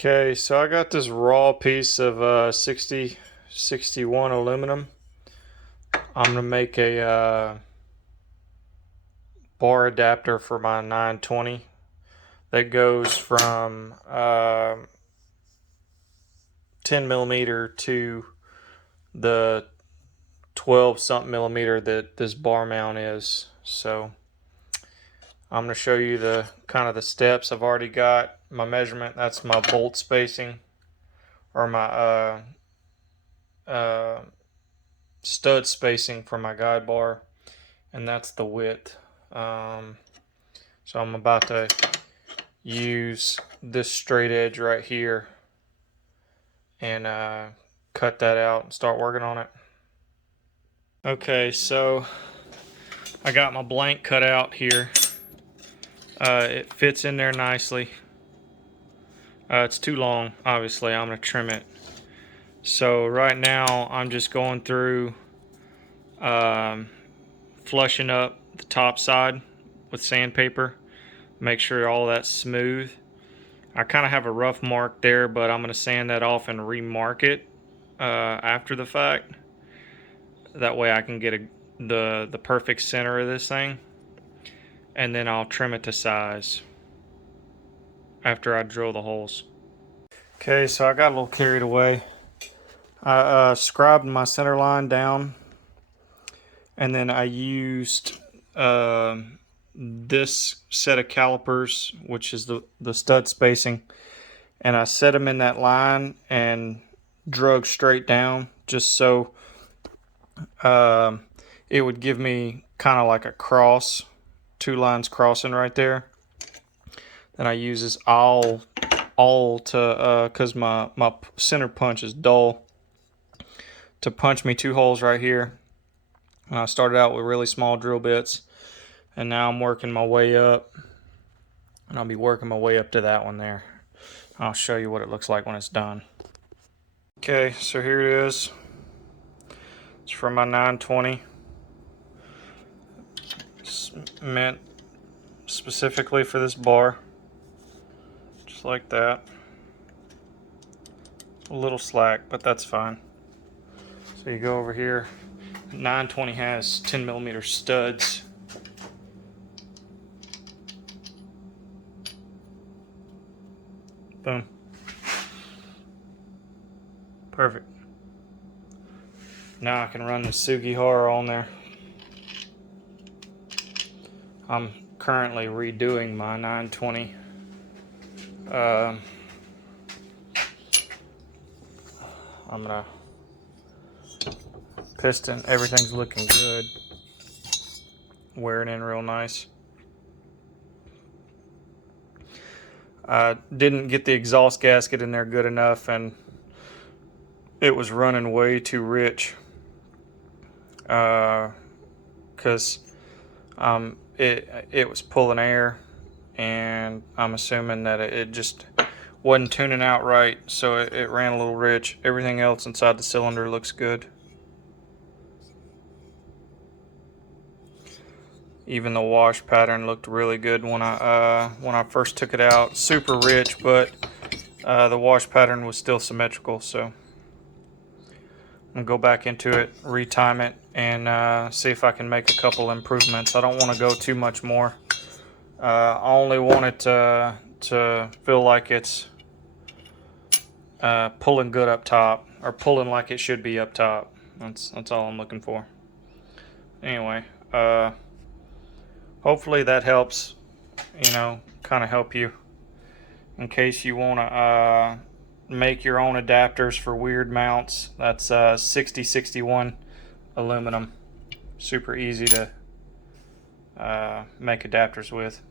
Okay, so I got this raw piece of 6061 aluminum. I'm gonna make a bar adapter for my 920 that goes from 10 millimeter to the 12 something millimeter that this bar mount is. So I'm gonna show you the kind of the steps. I've already got my measurement. That's my bolt spacing, or my uh, stud spacing for my guide bar, and that's the width. So I'm about to use this straight edge right here and cut that out and start working on it. Okay, so I got my blank cut out here. It fits in there nicely. It's too long, obviously. I'm going to trim it. So right now I'm just going through flushing up the top side with sandpaper. Make sure all that's smooth. I kind of have a rough mark there, but I'm going to sand that off and remark it after the fact. That way I can get the perfect center of this thing, and then I'll trim it to size after I drill the holes. Okay, so I got a little carried away. I scribed my center line down, and then I used this set of calipers, which is the stud spacing, and I set them in that line and drug straight down just so it would give me kind of like a cross, two lines crossing right there. Then I use this awl to because my center punch is dull, to punch me two holes right here. And I started out with really small drill bits, and now I'm working my way up, and I'll be working my way up to that one there. I'll show you what it looks like when it's done. Okay, so here it is. It's from my 920. It's meant specifically for this bar. Just like that. A little slack, but that's fine. So you go over here. 920 has 10 millimeter studs. Boom. Perfect. Now I can run the Sugihara on there. I'm currently redoing my 920. I'm gonna piston. Everything's looking good. Wearing in real nice. I didn't get the exhaust gasket in there good enough, and it was running way too rich. Because it was pulling air, and I'm assuming that it just wasn't tuning out right, so it ran a little rich. Everything else inside the cylinder looks good. Even the wash pattern looked really good when I first took it out. Super rich, but the wash pattern was still symmetrical. So I'm gonna go back into it, retime it, and see if I can make a couple improvements. I don't want to go too much more. I only want it to feel like it's pulling good up top, or pulling like it should be up top. That's all I'm looking for. Anyway, hopefully that helps, kind of help you in case you want to make your own adapters for weird mounts. That's 6061 aluminum. Super easy to make adapters with.